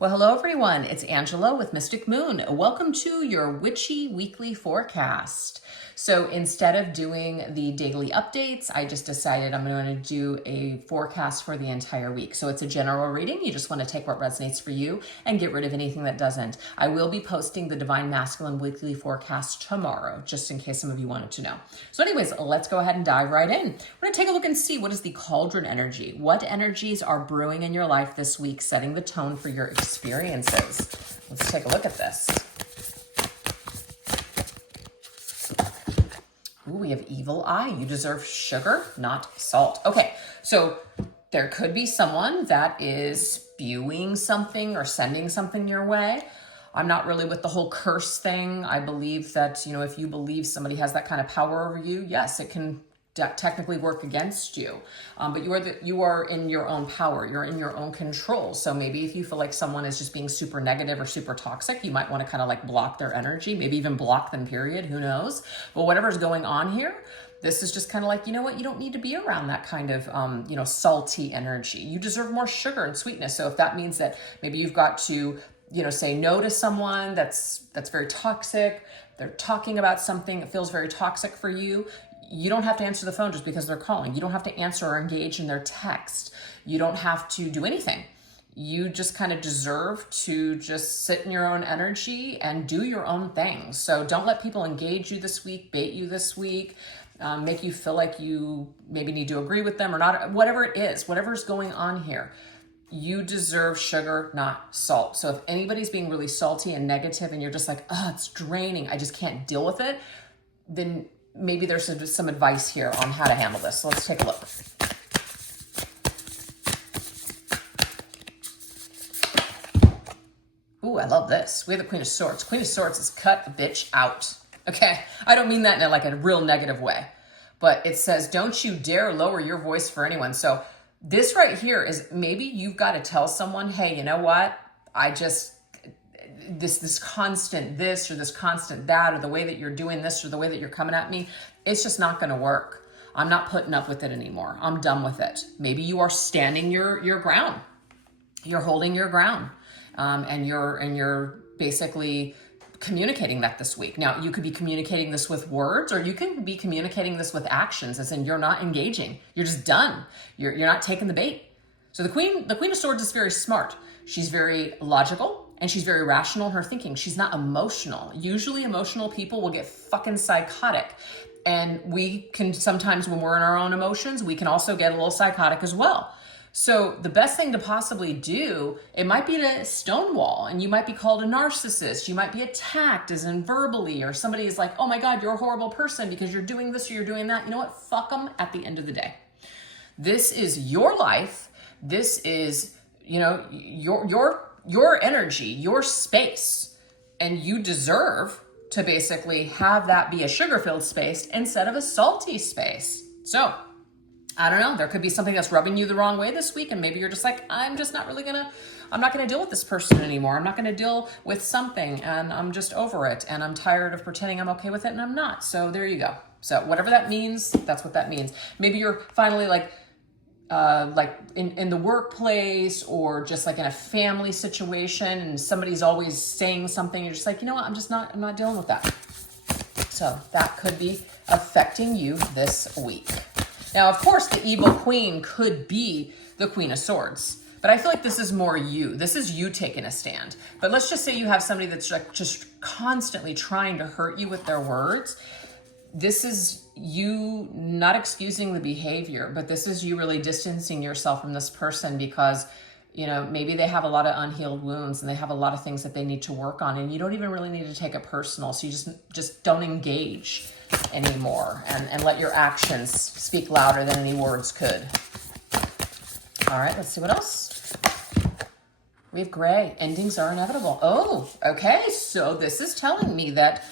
Well, hello everyone. It's Angela with Mystic Moon. Welcome to your Witchy Weekly Forecast. So instead of doing the daily updates, I just decided I'm going to do a forecast for the entire week. So it's a general reading. You just want to take what resonates for you and get rid of anything that doesn't. I will be posting the Divine Masculine Weekly Forecast tomorrow, just in case some of you wanted to know. So anyways, let's go ahead and dive right in. We're going to take a look and see what is the Cauldron energy. What energies are brewing in your life this week, setting the tone for your experiences. Let's take a look at this. Ooh, we have evil eye. You deserve sugar, not salt. Okay, so there could be someone that is spewing something or sending something your way. I'm not really with the whole curse thing. I believe that, if you believe somebody has that kind of power over you, yes, it can technically work against you, but you are in your own power. You're in your own control. So maybe if you feel like someone is just being super negative or super toxic, you might want to kind of like block their energy, maybe even block them, period. Who knows? But whatever's going on here, this is just kind of like, you know what? You don't need to be around that kind of, salty energy. You deserve more sugar and sweetness. So if that means that maybe you've got to, say no to someone that's very toxic, they're talking about something that feels very toxic for you, you don't have to answer the phone just because they're calling. You don't have to answer or engage in their text. You don't have to do anything. You just kind of deserve to just sit in your own energy and do your own thing. So don't let people engage you this week, bait you this week, make you feel like you maybe need to agree with them or not, whatever it is, whatever's going on here. You deserve sugar, not salt. So if anybody's being really salty and negative and you're just like, oh, it's draining, I just can't deal with it, then maybe there's some advice here on how to handle this. So let's take a look. Ooh, I love this. We have the Queen of Swords. Queen of Swords is cut the bitch out. Okay, I don't mean that in like a real negative way, but it says, don't you dare lower your voice for anyone. So this right here is maybe you've got to tell someone, hey, you know what? This constant this or this constant that, or the way that you're doing this or the way that you're coming at me, it's just not going to work. I'm not putting up with it anymore. I'm done with it. Maybe you are standing your ground. You're holding your ground, and you're basically communicating that this week. Now, you could be communicating this with words, or you can be communicating this with actions, as in you're not engaging. You're just done. You're not taking the bait. So the Queen of Swords is very smart. She's very logical. And she's very rational in her thinking. She's not emotional. Usually emotional people will get fucking psychotic. And we can sometimes, when we're in our own emotions, we can also get a little psychotic as well. So the best thing to possibly do, it might be to stonewall, and you might be called a narcissist. You might be attacked as in verbally, or somebody is like, oh my God, you're a horrible person because you're doing this or you're doing that. You know what? Fuck them at the end of the day. This is your life. This is, your energy, your space, and you deserve to basically have that be a sugar-filled space instead of a salty space. So, I don't know, there could be something that's rubbing you the wrong way this week, and maybe you're just like, I'm not gonna deal with this person anymore. I'm not gonna deal with something, and I'm just over it, and I'm tired of pretending I'm okay with it, and I'm not. So there you go. So whatever that means, that's what that means. Maybe you're finally like in the workplace, or just like in a family situation, and somebody's always saying something, you're just like, you know what, I'm not dealing with that. So that could be affecting you this week. Now, of course, the evil queen could be the Queen of Swords, but I feel like this is more you. This is you taking a stand. But let's just say you have somebody that's like just constantly trying to hurt you with their words. This is you not excusing the behavior, but this is you really distancing yourself from this person because, maybe they have a lot of unhealed wounds and they have a lot of things that they need to work on, and you don't even really need to take it personal. So you just don't engage anymore, and let your actions speak louder than any words could. All right, let's see what else. We have gray. Endings are inevitable. Oh, okay. So this is telling me that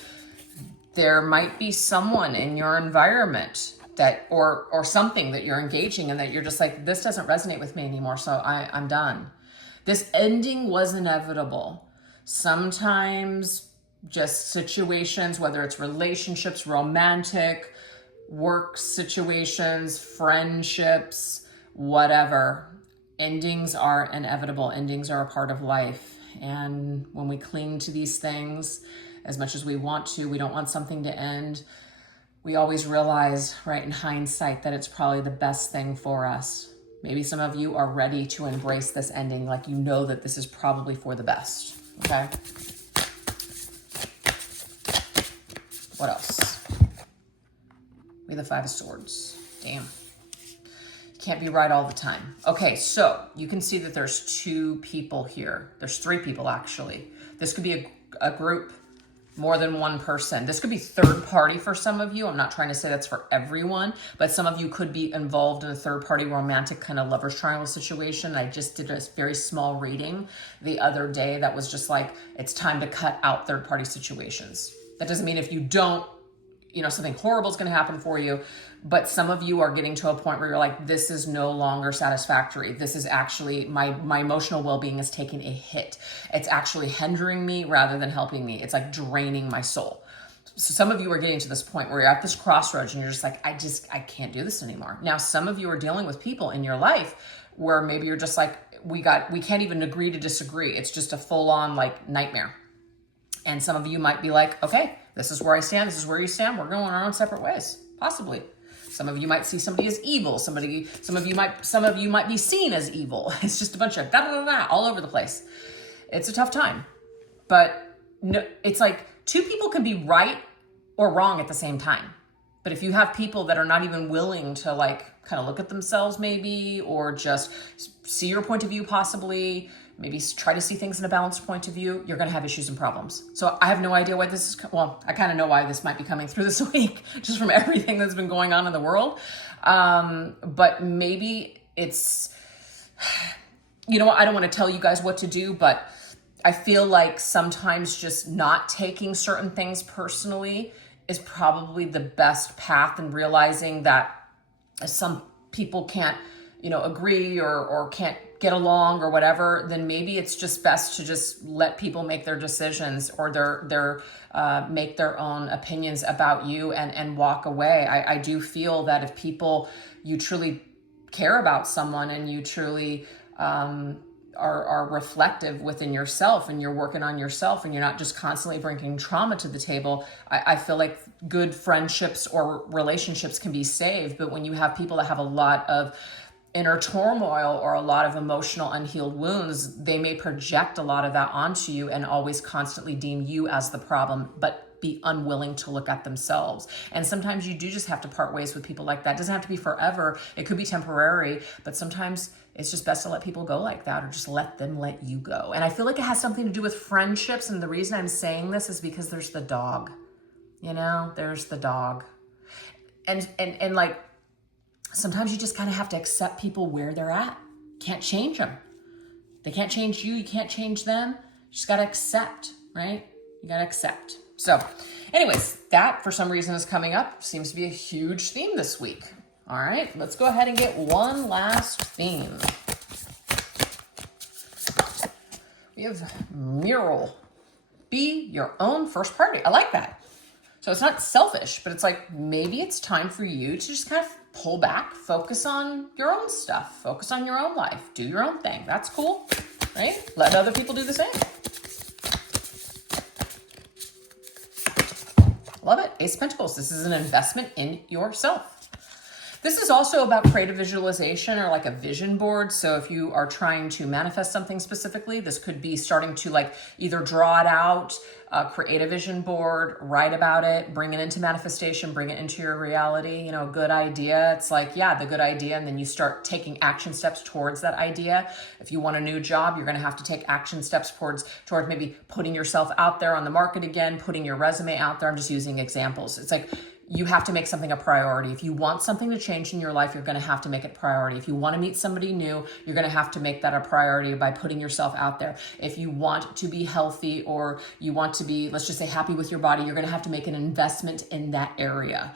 there might be someone in your environment that, or something that you're engaging in that you're just like, this doesn't resonate with me anymore, so I'm done. This ending was inevitable. Sometimes just situations, whether it's relationships, romantic, work situations, friendships, whatever, endings are inevitable. Endings are a part of life. And when we cling to these things as much as we want to, we don't want something to end. We always realize, right, in hindsight, that it's probably the best thing for us. Maybe some of you are ready to embrace this ending, like you know that this is probably for the best, okay? What else? We have the Five of Swords. Damn. Can't be right all the time. Okay, so you can see that there's two people here. There's three people, actually. This could be a group, more than one person. This could be third party for some of you. I'm not trying to say that's for everyone, but some of you could be involved in a third party romantic kind of lovers triangle situation. I just did a very small reading the other day that was just like, it's time to cut out third party situations. That doesn't mean if you don't, something horrible is going to happen for you. But some of you are getting to a point where you're like, this is no longer satisfactory. This is actually, my emotional well-being is taking a hit. It's actually hindering me rather than helping me. It's like draining my soul. So some of you are getting to this point where you're at this crossroads and you're just like, I can't do this anymore. Now, some of you are dealing with people in your life where maybe you're just like, we can't even agree to disagree. It's just a full-on like nightmare. And some of you might be like, okay, this is where I stand. This is where you stand. We're going our own separate ways, possibly. Some of you might see somebody as evil. Some of you might be seen as evil. It's just a bunch of da-da-da-da all over the place. It's a tough time. But no, it's like two people can be right or wrong at the same time. But if you have people that are not even willing to like kind of look at themselves maybe, or just see your point of view possibly, maybe try to see things in a balanced point of view, you're going to have issues and problems. So I have no idea why this is, well, I kind of know why this might be coming through this week, just from everything that's been going on in the world. But maybe it's, I don't want to tell you guys what to do, but I feel like sometimes just not taking certain things personally is probably the best path, and realizing that some people can't, agree or can't get along or whatever, then maybe it's just best to just let people make their decisions, or their make their own opinions about you and walk away. I do feel that if you truly care about someone and you truly are reflective within yourself, and you're working on yourself, and you're not just constantly bringing trauma to the table, I feel like good friendships or relationships can be saved. But when you have people that have a lot of inner turmoil or a lot of emotional unhealed wounds, they may project a lot of that onto you and always constantly deem you as the problem, but be unwilling to look at themselves. And sometimes you do just have to part ways with people like that. It doesn't have to be forever. It could be temporary, but sometimes it's just best to let people go like that, or just let them let you go. And I feel like it has something to do with friendships. And the reason I'm saying this is because there's the dog, there's the dog. And like, sometimes you just kind of have to accept people where they're at. Can't change them. They can't change you. You can't change them. You just got to accept, right? You got to accept. So anyways, that for some reason is coming up. Seems to be a huge theme this week. All right, let's go ahead and get one last theme. We have mural. Be your own first party. I like that. So it's not selfish, but it's like, maybe it's time for you to just kind of pull back, focus on your own stuff, focus on your own life, do your own thing. That's cool, right? Let other people do the same. Love it. Ace of Pentacles. This is an investment in yourself. This is also about creative visualization, or like a vision board. So if you are trying to manifest something specifically, this could be starting to like either draw it out, create a vision board, write about it, bring it into manifestation, bring it into your reality. A good idea. It's like, yeah, the good idea. And then you start taking action steps towards that idea. If you want a new job, you're going to have to take action steps towards maybe putting yourself out there on the market again, putting your resume out there. I'm just using examples. It's like, you have to make something a priority. If you want something to change in your life, you're going to have to make it a priority. If you want to meet somebody new, you're going to have to make that a priority by putting yourself out there. If you want to be healthy, or you want to be, let's just say, happy with your body, you're going to have to make an investment in that area.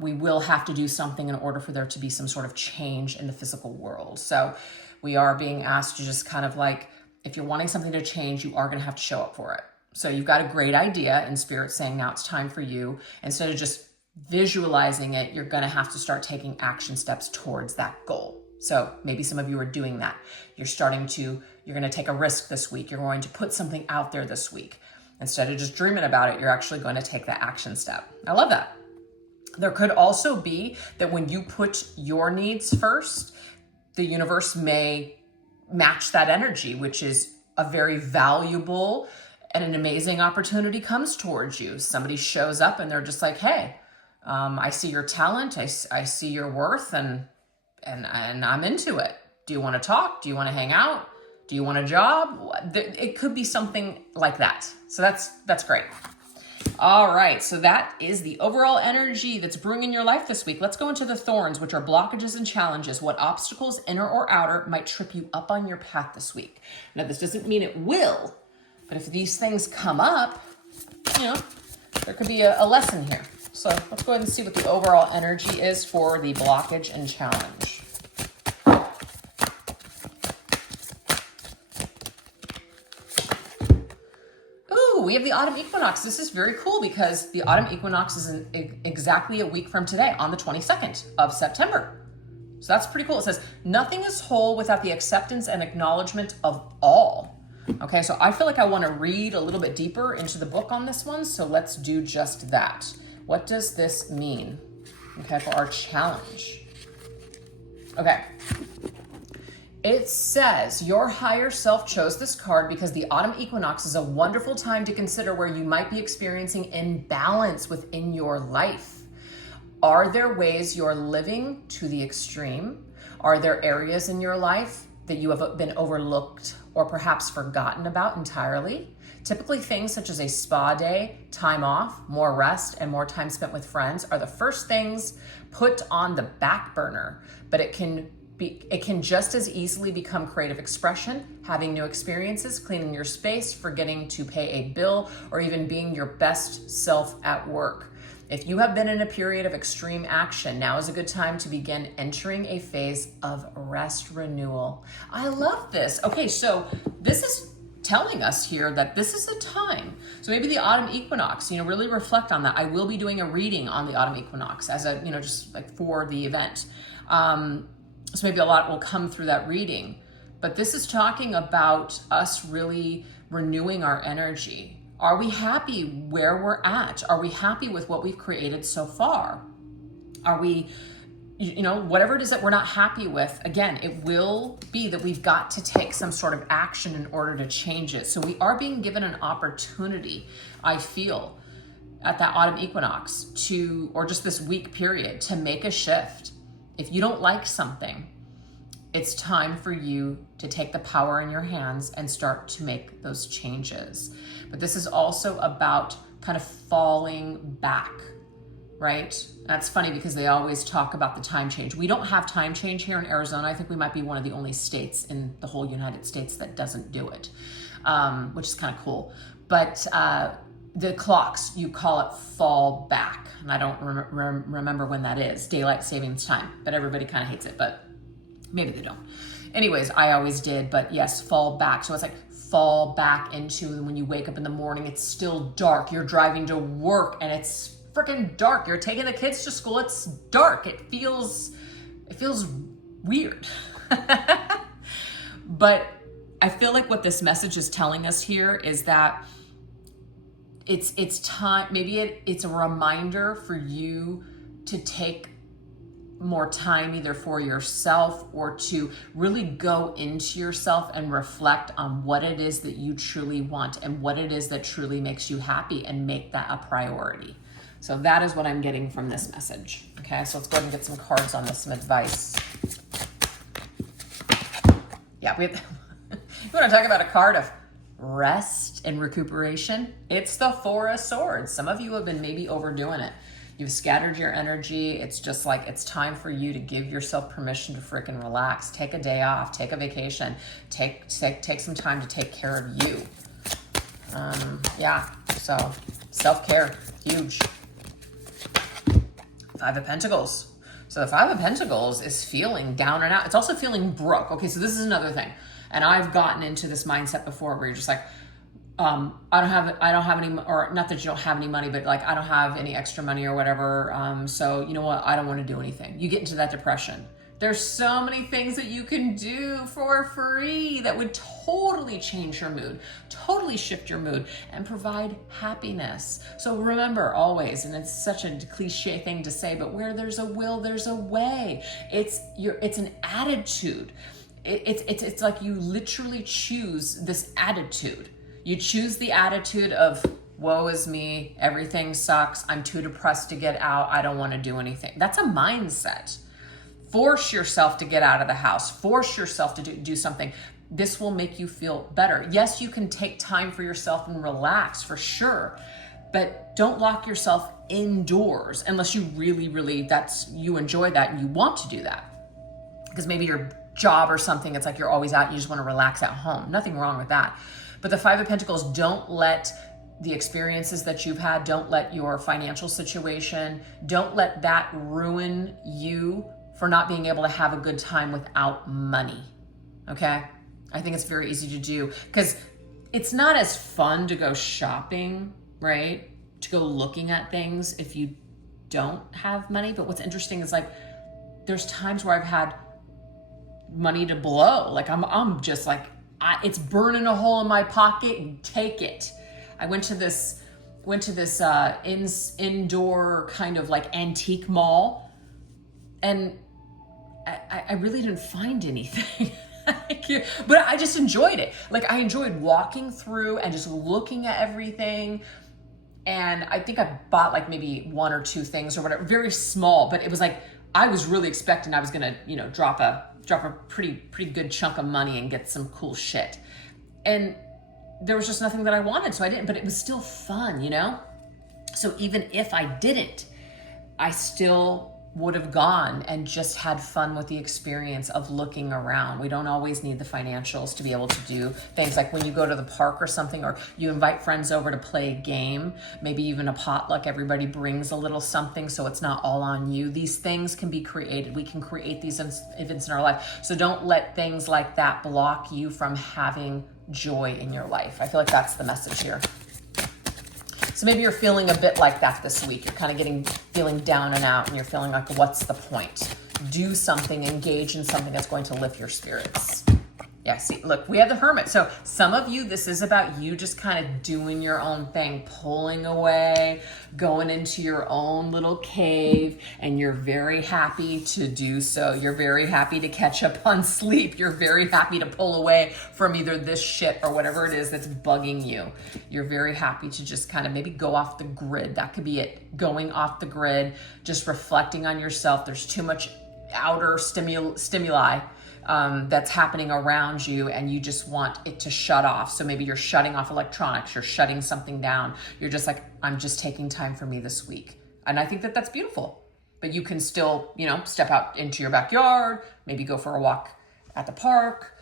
We will have to do something in order for there to be some sort of change in the physical world. So we are being asked to just kind of like, if you're wanting something to change, you are going to have to show up for it. So you've got a great idea, and Spirit saying now it's time for you. Instead of just visualizing it, you're going to have to start taking action steps towards that goal. So maybe some of you are doing that. You're going to take a risk this week. You're going to put something out there this week. Instead of just dreaming about it, you're actually going to take the action step. I love that. There could also be that when you put your needs first, the universe may match that energy, which is a very valuable and an amazing opportunity comes towards you. Somebody shows up and they're just like, hey, I see your talent. I see your worth and I'm into it. Do you want to talk? Do you want to hang out? Do you want a job? It could be something like that. So that's great. All right, so that is the overall energy that's brewing in your life this week. Let's go into the thorns, which are blockages and challenges. What obstacles, inner or outer, might trip you up on your path this week? Now, this doesn't mean it will, but if these things come up, there could be a lesson here. So let's go ahead and see what the overall energy is for the blockage and challenge. We have the autumn equinox. This is very cool because the autumn equinox is exactly a week from today on the 22nd of September. So that's pretty cool. It says, nothing is whole without the acceptance and acknowledgement of all. Okay, so I feel like I want to read a little bit deeper into the book on this one. So let's do just that. What does this mean? Okay, for our challenge. Okay. It says your higher self chose this card because the autumn equinox is a wonderful time to consider where you might be experiencing imbalance within your life. Are there ways you're living to the extreme? Are there areas in your life that you have been overlooked or perhaps forgotten about entirely? Typically, things such as a spa day, time off, more rest, and more time spent with friends are the first things put on the back burner, but it can just as easily become creative expression, having new experiences, cleaning your space, forgetting to pay a bill, or even being your best self at work. If you have been in a period of extreme action, now is a good time to begin entering a phase of rest renewal. I love this. Okay, so this is telling us here that this is a time. So maybe the autumn equinox, really reflect on that. I will be doing a reading on the autumn equinox as a, just like for the event. So maybe a lot will come through that reading, but this is talking about us really renewing our energy. Are we happy where we're at? Are we happy with what we've created so far? Are we, whatever it is that we're not happy with, again, it will be that we've got to take some sort of action in order to change it. So we are being given an opportunity, I feel, at that autumn equinox or just this week period to make a shift. If you don't like something, it's time for you to take the power in your hands and start to make those changes. But this is also about kind of falling back, right? That's funny because they always talk about the time change. We don't have time change here in Arizona. I think we might be one of the only states in the whole United States that doesn't do it, which is kind of cool. But the clocks, you call it fall back. And I don't remember when that is, daylight savings time, but everybody kind of hates it, but maybe they don't. Anyways, I always did, but yes, fall back. So it's like fall back into when you wake up in the morning, it's still dark. You're driving to work and it's freaking dark. You're taking the kids to school, it's dark. It feels weird. But I feel like what this message is telling us here is that it's time, maybe it's a reminder for you to take more time either for yourself or to really go into yourself and reflect on what it is that you truly want and what it is that truly makes you happy and make that a priority. So that is what I'm getting from this message. Okay, so let's go ahead and get some cards on this, some advice. Yeah, you want to talk about a card of rest and recuperation? It's the Four of Swords. Some of you have been maybe overdoing it. You've scattered your energy. It's just like it's time for you to give yourself permission to freaking relax. Take a day off. Take a vacation. Take some time to take care of you. Yeah, so self-care, huge. Five of Pentacles. So the Five of Pentacles is feeling down and out. It's also feeling broke. Okay, so this is another thing. And I've gotten into this mindset before where you're just like, I don't have any, or not that you don't have any money, but like, I don't have any extra money or whatever. So you know what? I don't want to do anything. You get into that depression. There's so many things that you can do for free that would totally change your mood, totally shift your mood, and provide happiness. So remember always, and it's such a cliche thing to say, but where there's a will, there's a way. It's an attitude. It's like you literally choose this attitude. You choose the attitude of, woe is me, everything sucks, I'm too depressed to get out, I don't want to do anything. That's a mindset. Force yourself to get out of the house. Force yourself to do something. This will make you feel better. Yes, you can take time for yourself and relax for sure, but don't lock yourself indoors unless you really, you enjoy that and you want to do that. Because maybe your job or something, it's like you're always out, you just want to relax at home. Nothing wrong with that. But the Five of Pentacles, don't let the experiences that you've had, don't let your financial situation, don't let that ruin you for not being able to have a good time without money, okay? I think it's very easy to do because it's not as fun to go shopping, right? To go looking at things if you don't have money. But what's interesting is like, there's times where I've had money to blow. Like I'm just like, it's burning a hole in my pocket and take it. I went to this indoor kind of like antique mall, and I really didn't find anything. But I just enjoyed it. Like I enjoyed walking through and just looking at everything. And I think I bought like maybe one or two things or whatever, very small, but it was like, I was really expecting I was gonna, drop a pretty good chunk of money and get some cool shit. And there was just nothing that I wanted, so I didn't, but it was still fun, So even if I didn't, I still would have gone and just had fun with the experience of looking around. We don't always need the financials to be able to do things like when you go to the park or something, or you invite friends over to play a game, maybe even a potluck, everybody brings a little something so it's not all on you. These things can be created. We can create these events in our life. So don't let things like that block you from having joy in your life. I feel like that's the message here. So maybe you're feeling a bit like that this week. You're kind of feeling down and out, and you're feeling like, what's the point? Do something, engage in something that's going to lift your spirits. Yeah, see, look, we have the Hermit. So some of you, this is about you just kind of doing your own thing, pulling away, going into your own little cave, and you're very happy to do so. You're very happy to catch up on sleep. You're very happy to pull away from either this shit or whatever it is that's bugging you. You're very happy to just kind of maybe go off the grid. That could be it, going off the grid, just reflecting on yourself. There's too much outer stimuli that's happening around you, and you just want it to shut off. So maybe you're shutting off electronics, you're shutting something down. You're just like, I'm just taking time for me this week. And I think that that's beautiful. But you can still, step out into your backyard, maybe go for a walk at the park,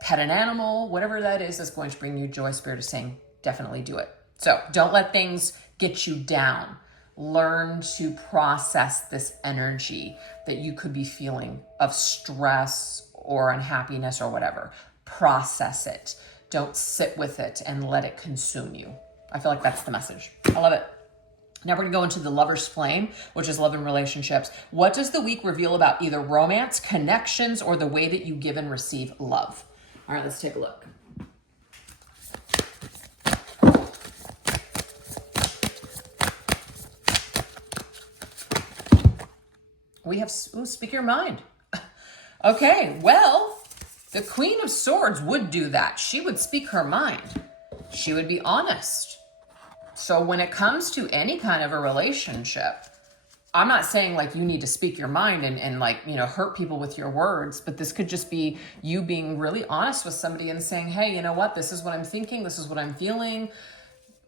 pet an animal, whatever that is that's going to bring you joy. Spirit is saying, definitely do it. So don't let things get you down. Learn to process this energy that you could be feeling of stress or unhappiness or whatever. Process it. Don't sit with it and let it consume you. I feel like that's the message. I love it. Now we're going to go into the Lover's Flame, which is love and relationships. What does the week reveal about either romance, connections, or the way that you give and receive love? All right, let's take a look. We have, speak your mind. Okay, well, the Queen of Swords would do that. She would speak her mind. She would be honest. So when it comes to any kind of a relationship, I'm not saying like you need to speak your mind and like, hurt people with your words, but this could just be you being really honest with somebody and saying, hey, you know what? This is what I'm thinking. This is what I'm feeling.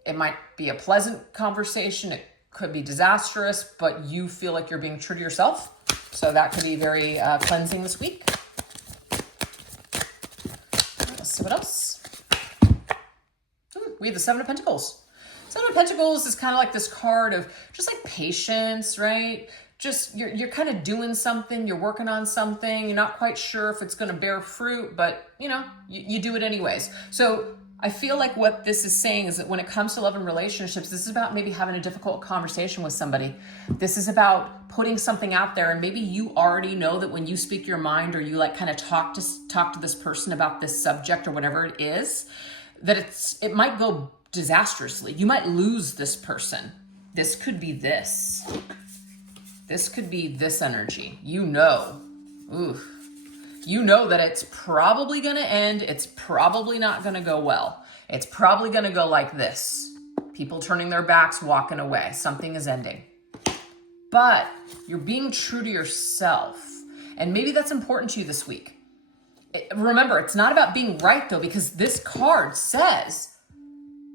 It might be a pleasant conversation. It could be disastrous, but you feel like you're being true to yourself. So that could be very cleansing this week. Let's see what else. We have the Seven of Pentacles. Seven of Pentacles is kind of like this card of just like patience, right? Just you're kind of doing something, you're working on something, you're not quite sure if it's going to bear fruit, but you do it anyways. So I feel like what this is saying is that when it comes to love and relationships, this is about maybe having a difficult conversation with somebody. This is about putting something out there, and maybe you already know that when you speak your mind, or you like kind of talk to this person about this subject or whatever it is, that it might go disastrously. You might lose this person. This could be this. This could be this energy. You know. Oof. You know that it's probably going to end. It's probably not going to go well. It's probably going to go like this. People turning their backs, walking away. Something is ending. But you're being true to yourself. And maybe that's important to you this week. Remember, it's not about being right, though, because this card says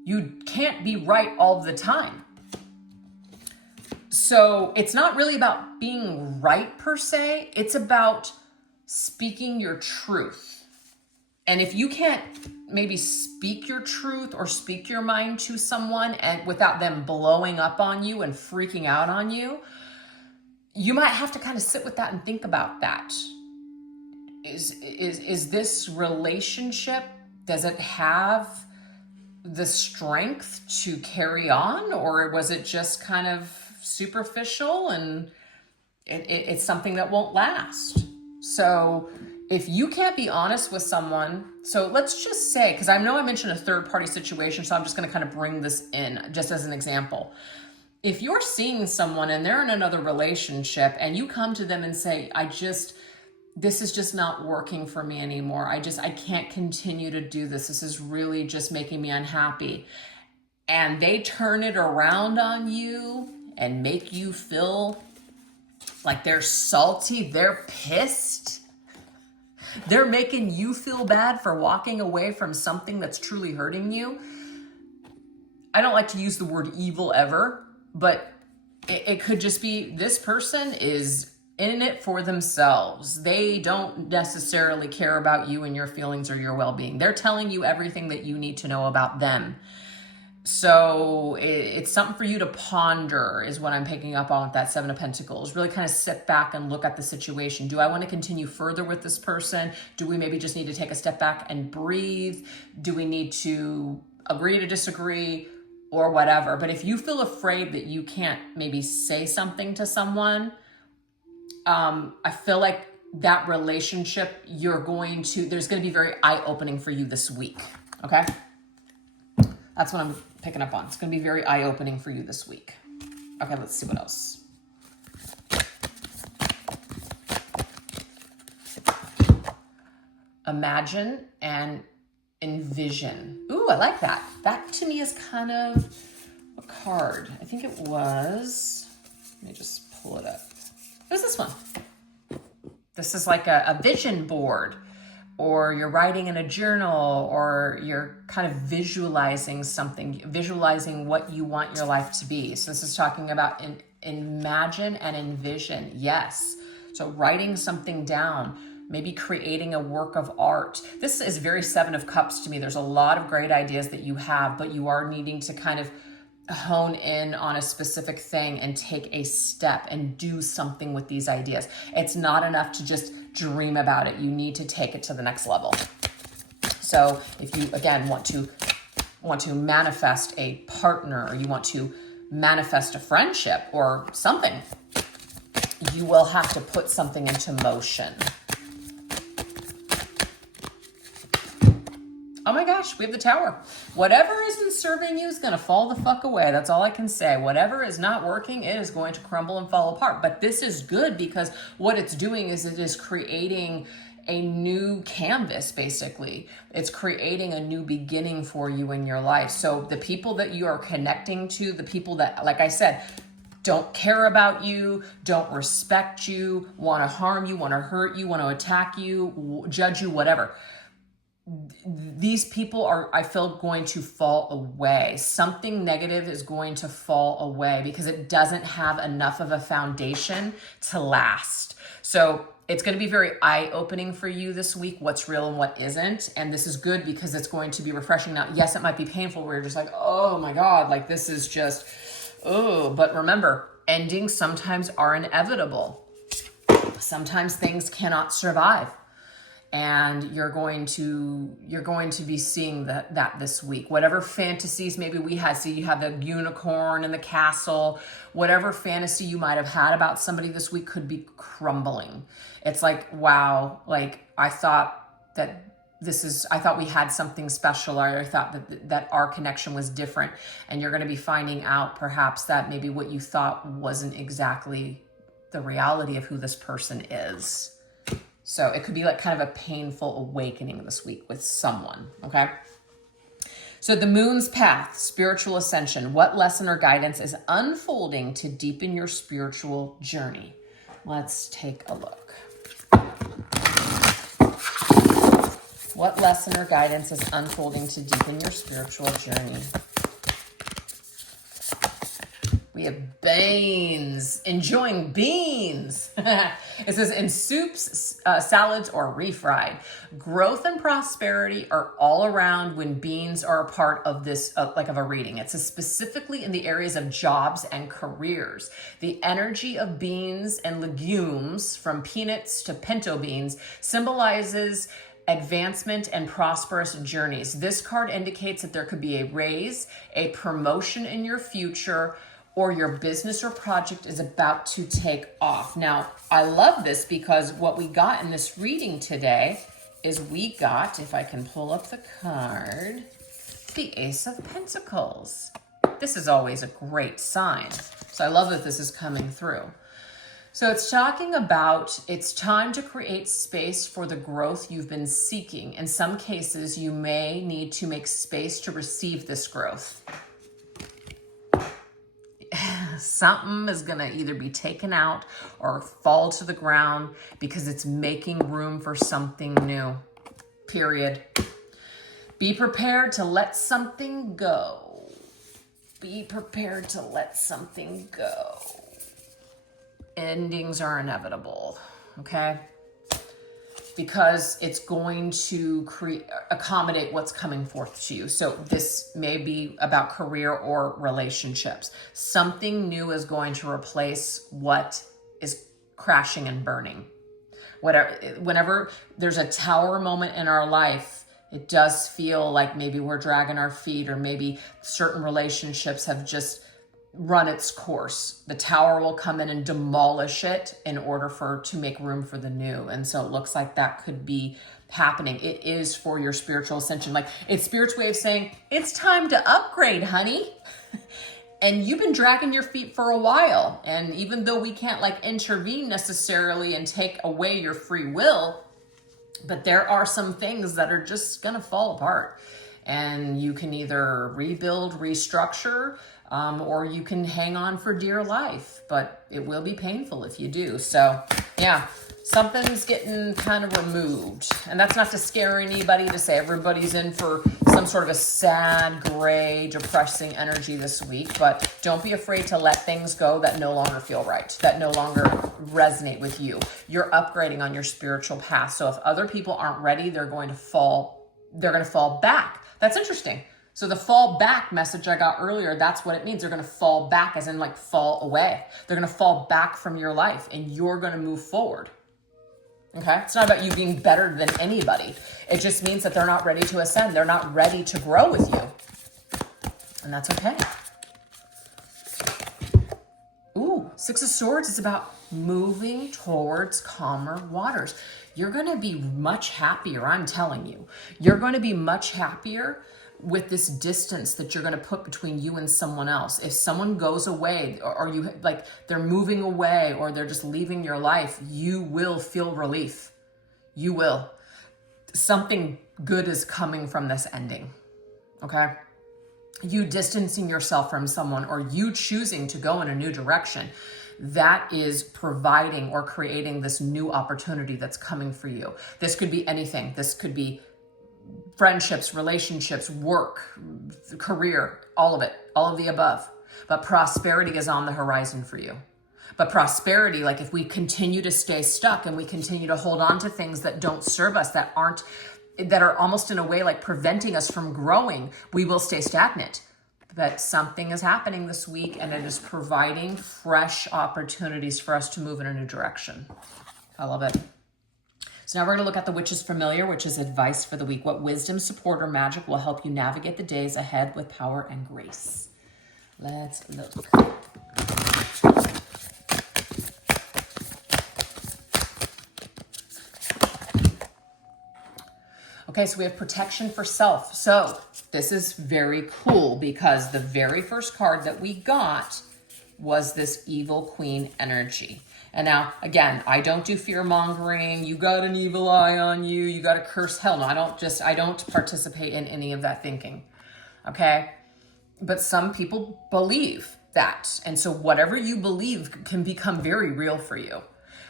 you can't be right all the time. So it's not really about being right per se. It's about speaking your truth. And if you can't maybe speak your truth or speak your mind to someone and without them blowing up on you and freaking out on you, you might have to kind of sit with that and think about that. Is this relationship, does it have the strength to carry on, or was it just kind of superficial and it's something that won't last? So if you can't be honest with someone, so let's just say, because I know I mentioned a third party situation, so I'm just going to kind of bring this in just as an example. If you're seeing someone and they're in another relationship and you come to them and say, this is just not working for me anymore. I can't continue to do this. This is really just making me unhappy. And they turn it around on you and make you feel like they're salty, they're pissed. They're making you feel bad for walking away from something that's truly hurting you. I don't like to use the word evil ever, but it could just be this person is in it for themselves. They don't necessarily care about you and your feelings or your well-being. They're telling you everything that you need to know about them. So it's something for you to ponder is what I'm picking up on with that Seven of Pentacles. Really kind of sit back and look at the situation. Do I want to continue further with this person? Do we maybe just need to take a step back and breathe? Do we need to agree to disagree or whatever? But if you feel afraid that you can't maybe say something to someone, I feel like that relationship, there's going to be very eye-opening for you this week. Okay? That's what I'm picking up on. It's going to be very eye-opening for you this week. Okay, let's see what else. Imagine and envision. Ooh, I like that. That to me is kind of a card. I think it was, let me just pull it up. It was this one. This is like a vision board, or you're writing in a journal, or you're kind of visualizing something, visualizing what you want your life to be. So this is talking about imagine and envision. Yes. So writing something down, maybe creating a work of art. This is very Seven of Cups to me. There's a lot of great ideas that you have, but you are needing to kind of hone in on a specific thing and take a step and do something with these ideas. It's not enough to just dream about it. You need to take it to the next level. So if you, again, want to manifest a partner, or you want to manifest a friendship or something, you will have to put something into motion. Oh my gosh, we have the Tower. Whatever isn't serving you is going to fall the fuck away. That's all I can say. Whatever is not working, it is going to crumble and fall apart. But this is good because what it's doing is it is creating a new canvas, basically. It's creating a new beginning for you in your life. So the people that you are connecting to, the people that, like I said, don't care about you, don't respect you, want to harm you, want to hurt you, want to attack you, judge you, whatever. These people are, I feel, going to fall away. Something negative is going to fall away because it doesn't have enough of a foundation to last. So it's going to be very eye-opening for you this week, what's real and what isn't. And this is good because it's going to be refreshing. Now, yes, it might be painful where you're just like, oh my God, like this is just, oh. But remember, endings sometimes are inevitable. Sometimes things cannot survive. and you're going to be seeing that this week. Whatever fantasies maybe we had, so you have the unicorn and the castle, whatever fantasy you might have had about somebody this week could be crumbling. It's like, wow, like I thought we had something special, or I thought that our connection was different, and you're going to be finding out perhaps that maybe what you thought wasn't exactly the reality of who this person is. So it could be like kind of a painful awakening this week with someone, okay? So the moon's path, spiritual ascension, what lesson or guidance is unfolding to deepen your spiritual journey? Let's take a look. What lesson or guidance is unfolding to deepen your spiritual journey? We have beans, enjoying beans. It says in soups, salads, or refried. Growth and prosperity are all around when beans are a part of this, like of a reading. It says specifically in the areas of jobs and careers. The energy of beans and legumes, from peanuts to pinto beans, symbolizes advancement and prosperous journeys. This card indicates that there could be a raise, a promotion in your future, or your business or project is about to take off. Now, I love this because what we got in this reading today is we got, if I can pull up the card, the Ace of Pentacles. This is always a great sign. So I love that this is coming through. So it's talking about it's time to create space for the growth you've been seeking. In some cases, you may need to make space to receive this growth. Something is going to either be taken out or fall to the ground because it's making room for something new. Period. Be prepared to let something go. Be prepared to let something go. Endings are inevitable, okay? Because it's going to accommodate what's coming forth to you. So this may be about career or relationships. Something new is going to replace what is crashing and burning. Whenever there's a tower moment in our life, it does feel like maybe we're dragging our feet, or maybe certain relationships have just run its course. The tower will come in and demolish it in order to make room for the new. And so it looks like that could be happening. It is for your spiritual ascension. Like, it's Spirit's way of saying, it's time to upgrade, honey. And you've been dragging your feet for a while. And even though we can't like intervene necessarily and take away your free will, but there are some things that are just gonna fall apart. And you can either rebuild, restructure, or you can hang on for dear life, but it will be painful if you do. So yeah, something's getting kind of removed. And that's not to scare anybody, to say everybody's in for some sort of a sad, gray, depressing energy this week, but don't be afraid to let things go that no longer feel right, that no longer resonate with you. You're upgrading on your spiritual path. So if other people aren't ready, they're going to fall back. That's interesting. So the fall back message I got earlier, that's what it means. They're going to fall back, as in like fall away. They're going to fall back from your life, and you're going to move forward. Okay? It's not about you being better than anybody. It just means that they're not ready to ascend. They're not ready to grow with you. And that's okay. Ooh, Six of Swords is about moving towards calmer waters. You're going to be much happier, I'm telling you. You're going to be much happier with this distance that you're going to put between you and someone else. If someone goes away, or you like they're moving away, or they're just leaving your life, you will feel relief. You will. Something good is coming from this ending. Okay? You distancing yourself from someone, or you choosing to go in a new direction, that is providing or creating this new opportunity that's coming for you. This could be anything. This could be friendships, relationships, work, career, all of it, all of the above. But prosperity is on the horizon for you. But prosperity, like if we continue to stay stuck and we continue to hold on to things that don't serve us, that are almost in a way like preventing us from growing, we will stay stagnant. But something is happening this week, and it is providing fresh opportunities for us to move in a new direction. I love it. So now we're going to look at the Witch's Familiar, which is advice for the week. What wisdom, support, or magic will help you navigate the days ahead with power and grace? Let's look. Okay, so we have protection for self. So this is very cool because the very first card that we got was this evil queen energy. And now, again, I don't do fear mongering. You got an evil eye on you. You got a curse. Hell no, I don't participate in any of that thinking. Okay. But some people believe that. And so whatever you believe can become very real for you.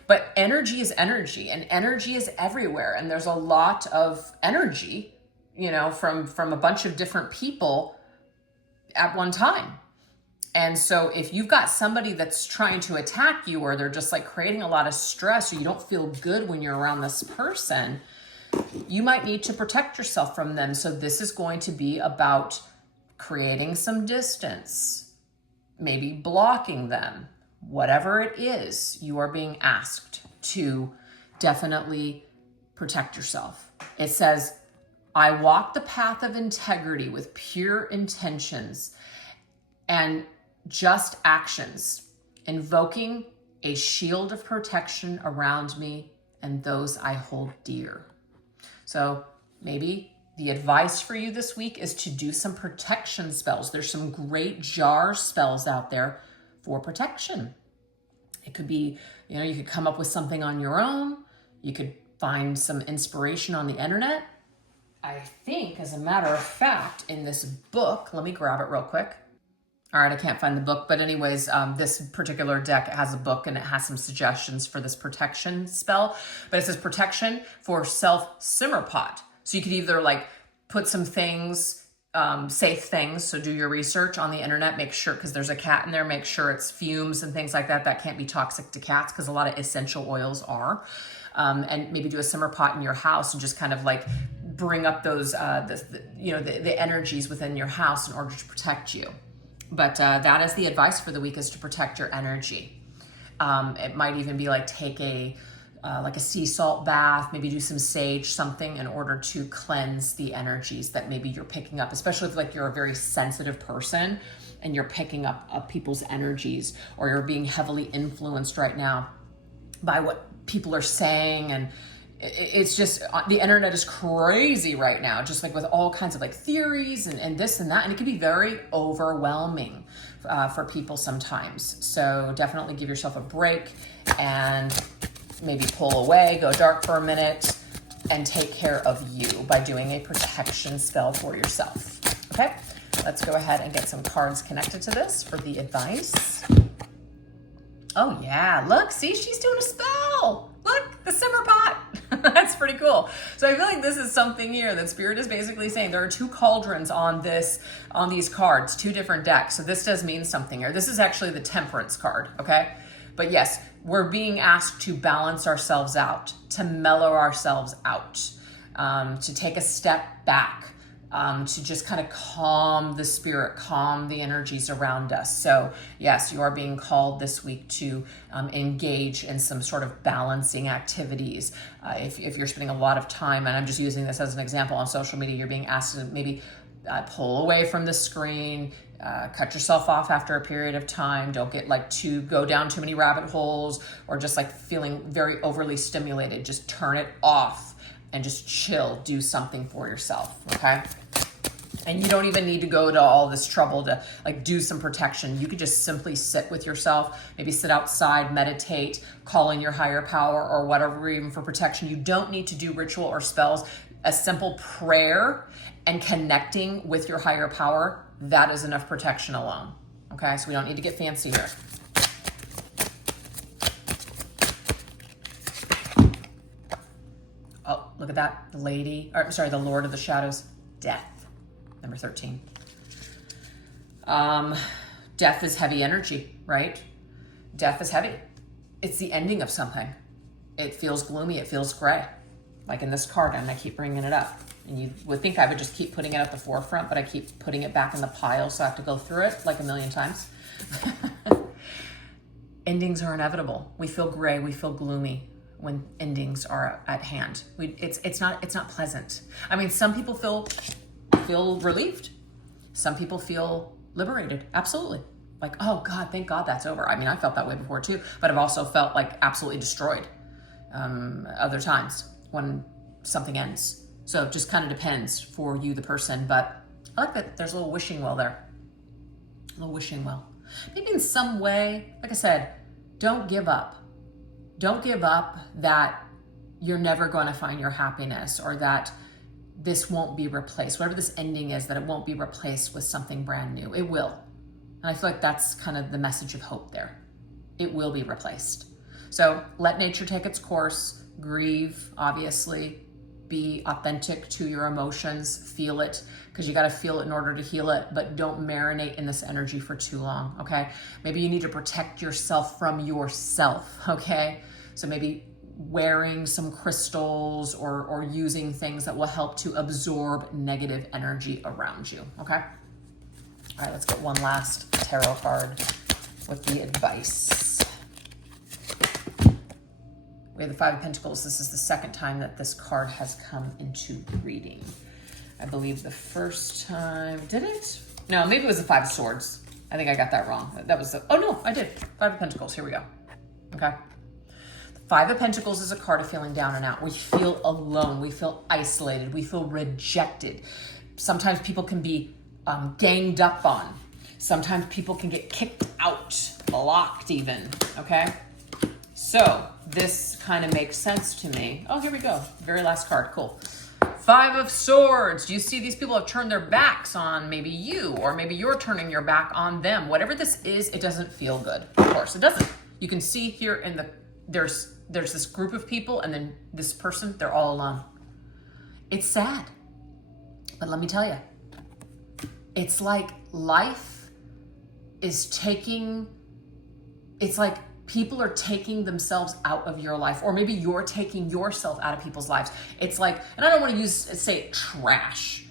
But energy is energy, and energy is everywhere. And there's a lot of energy, you know, from a bunch of different people at one time. And so if you've got somebody that's trying to attack you, or they're just like creating a lot of stress, or you don't feel good when you're around this person, you might need to protect yourself from them. So this is going to be about creating some distance, maybe blocking them. Whatever it is, you are being asked to definitely protect yourself. It says, I walk the path of integrity with pure intentions and just actions, invoking a shield of protection around me and those I hold dear. So maybe the advice for you this week is to do some protection spells. There's some great jar spells out there for protection. It could be, you know, you could come up with something on your own. You could find some inspiration on the internet. I think, as a matter of fact, in this book, let me grab it real quick. All right, I can't find the book, but anyways, this particular deck has a book and it has some suggestions for this protection spell, but it says protection for self simmer pot. So you could either like put some things, safe things. So do your research on the internet, make sure, because there's a cat in there, make sure it's fumes and things like that. That can't be toxic to cats because a lot of essential oils are. And maybe do a simmer pot in your house and just kind of like bring up those, the energies within your house in order to protect you. But that is the advice for the week, is to protect your energy. It might even be like take a sea salt bath, maybe do some sage, something in order to cleanse the energies that maybe you're picking up, especially if like you're a very sensitive person and you're picking up people's energies, or you're being heavily influenced right now by what people are saying. And it's just, the internet is crazy right now, just like with all kinds of like theories and this and that. And it can be very overwhelming for people sometimes. So definitely give yourself a break and maybe pull away, go dark for a minute, and take care of you by doing a protection spell for yourself. Okay, let's go ahead and get some cards connected to this for the advice. Oh yeah, look, see, she's doing a spell. Look, the simmer pot. That's pretty cool. So I feel like this is something here that Spirit is basically saying. There are two cauldrons on these cards, two different decks. So this does mean something here. This is actually the Temperance card, okay? But yes, we're being asked to balance ourselves out, to mellow ourselves out, to take a step back, to just kind of calm the spirit, calm the energies around us. So yes, you are being called this week to engage in some sort of balancing activities. If you're spending a lot of time, and I'm just using this as an example, on social media, you're being asked to maybe pull away from the screen, cut yourself off after a period of time. Don't go down too many rabbit holes, or just like feeling very overly stimulated. Just turn it off and just chill, do something for yourself, okay? And you don't even need to go to all this trouble to like do some protection. You could just simply sit with yourself, maybe sit outside, meditate, call in your higher power or whatever, even for protection. You don't need to do ritual or spells. A simple prayer and connecting with your higher power, that is enough protection alone, okay? So we don't need to get fancy here. Oh, look at that, the Lord of the Shadows, death, number 13. Death is heavy energy, right? Death is heavy. It's the ending of something. It feels gloomy, it feels gray. Like in this card, and I keep bringing it up. And you would think I would just keep putting it at the forefront, but I keep putting it back in the pile, so I have to go through it like a million times. Endings are inevitable. We feel gray, we feel gloomy. when endings are at hand. It's not pleasant. I mean, some people feel relieved. Some people feel liberated. Absolutely. Like, oh God, thank God that's over. I mean, I felt that way before too, but I've also felt like absolutely destroyed other times when something ends. So it just kind of depends for you, the person. But I like that there's a little wishing well there. A little wishing well. Maybe in some way, like I said, don't give up. Don't give up that you're never going to find your happiness, or that this won't be replaced. Whatever this ending is, that it won't be replaced with something brand new. It will. And I feel like that's kind of the message of hope there. It will be replaced. So let nature take its course. Grieve, obviously. Be authentic to your emotions. Feel it, because you got to feel it in order to heal it. But don't marinate in this energy for too long, okay? Maybe you need to protect yourself from yourself, okay? So maybe wearing some crystals or using things that will help to absorb negative energy around you, okay? All right, let's get one last tarot card with the advice. We have the Five of Pentacles. This is the second time that this card has come into reading. I believe the first time, did it? No, maybe it was the Five of Swords. I think I got that wrong. That was the, oh no, I did. Five of Pentacles, here we go. Okay. The Five of Pentacles is a card of feeling down and out. We feel alone. We feel isolated. We feel rejected. Sometimes people can be ganged up on. Sometimes people can get kicked out, blocked even, okay? So this kind of makes sense to me. Oh, here we go. Very last card, cool. Five of Swords. Do you see these people have turned their backs on maybe you, or maybe you're turning your back on them? Whatever this is, it doesn't feel good. Of course, it doesn't. You can see here in the, there's this group of people, and then this person, they're all alone. It's sad. But let me tell you, it's like life is taking, it's like people are taking themselves out of your life, or maybe you're taking yourself out of people's lives. It's like, and I don't want to say trash,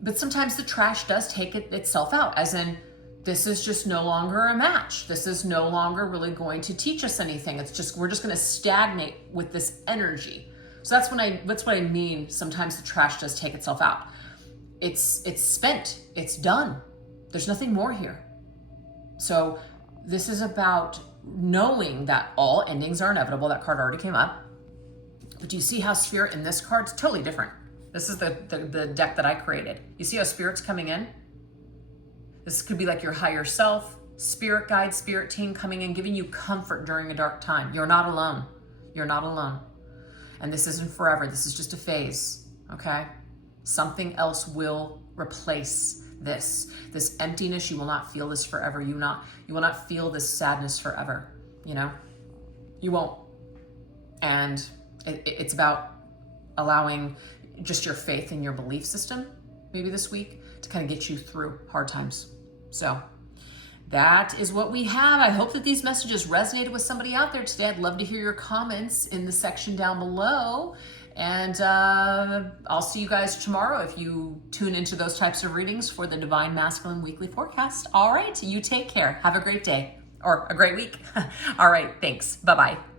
but sometimes the trash does take itself out, as in, this is just no longer a match. This is no longer really going to teach us anything. It's just, we're just going to stagnate with this energy. So that's what I mean. Sometimes the trash does take itself out. It's spent. It's done. There's nothing more here. So this is about knowing that all endings are inevitable. That card already came up. But do you see how Spirit in this card's totally different? This is the deck that I created. You see how Spirit's coming in? This could be like your higher self, spirit guide, spirit team coming in, giving you comfort during a dark time. You're not alone. You're not alone. And this isn't forever. This is just a phase, okay? Something else will replace this emptiness. You will not feel this forever. You will not feel this sadness forever. You know, you won't. And it's about allowing just your faith in your belief system, maybe this week, to kind of get you through hard times. So that is what we have. I hope that these messages resonated with somebody out there today. I'd love to hear your comments in the section down below. And I'll see you guys tomorrow if you tune into those types of readings for the Divine Masculine Weekly Forecast. All right, you take care. Have a great day or a great week. All right, thanks. Bye-bye.